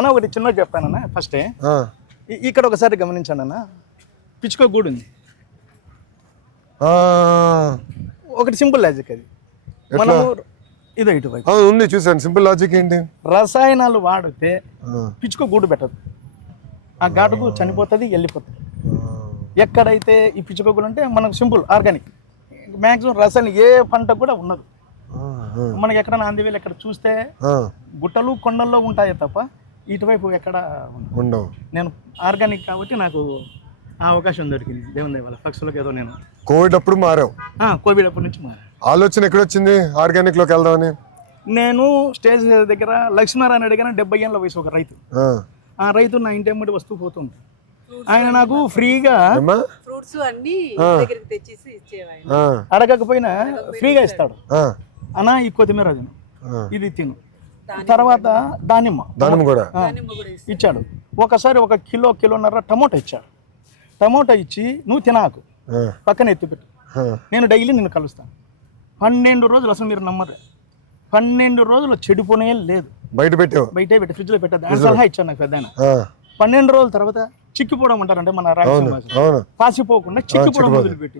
అన్న ఒకటి చిన్నగా చెప్పానన్న ఫస్టే. ఇక్కడ ఒకసారి గమనించండి అన్న, పిచ్చుకో గూడు ఉంది. ఒకటి సింపుల్ లాజిక్ అది. మనము ఇదో ఇటువైపు ఉంది చూసాను. సింపుల్ లాజిక్ ఏంటి? రసాయనాలు వాడితే పిచ్చుకో గూడు పెట్టదు, ఆ ఘాటుకు చనిపోతుంది, వెళ్ళిపోతుంది. ఎక్కడైతే ఈ పిచ్చుకో గూడు అంటే మనకు సింపుల్ ఆర్గానిక్, మ్యాక్సిమం రసాయనం ఏ పంట కూడా ఉండదు. మనకి ఎక్కడ ఆంధ్రవేలు ఎక్కడ చూస్తే గుట్టలు కొండల్లో ఉంటాయి తప్ప ఇటువైపు ఎక్కడ ఉండవు. నేను ఆర్గానిక్ కాబట్టి నాకు ఆ అవకాశం దొరికింది దేవుని దయ వల్ల. పక్షులకు ఏదో నేను కోవిడ్ అప్పుడు మారావు. కోవిడ్ అప్పటి నుంచి మారా. ఆలోచన ఎక్కడొచ్చింది ఆర్గానిక్ లోకి వెళ్దామని? నేను స్టేజ్ దగ్గర లక్ష్మీనారాయణ అడిగిన 70 ఏళ్ళ వయసు ఒక రైతు. ఆ రైతు నా ఇంటి అమ్మడి వస్తూ పోతుంది. ఆయన నాకు ఫ్రీగా ఫ్రూట్స్ అన్ని దగ్గరికి తెచ్చేసి ఇచ్చేవాడు. అడగకపోయినా ఫ్రీగా ఇస్తాడు. అన్నా ఈ కొత్తిమీర తిను, ఇది తిను, తర్వాత దానిమ్మ కూడా ఇచ్చాడు. ఒకసారి 1 కిలోన్నర టమోటా ఇచ్చాడు. టమోటా ఇచ్చి నువ్వు తినాకు, పక్కన ఎత్తిపెట్టు, నేను డైలీ నిన్ను కలుస్తాను. 12 రోజులు, అసలు మీరు నమ్మరు, 12 రోజులు చెడిపోనే లేదు. బయటే పెట్టి ఫ్రిడ్జ్ లో పెట్టద్దు అని సలహా ఇచ్చాను నాకు పెద్ద. 12 రోజుల తర్వాత చిక్కిపోవడం అంటారంటే మన రాయలసీమ పాసిపోకుండా చిక్కిపోవడం మొదలుపెట్టి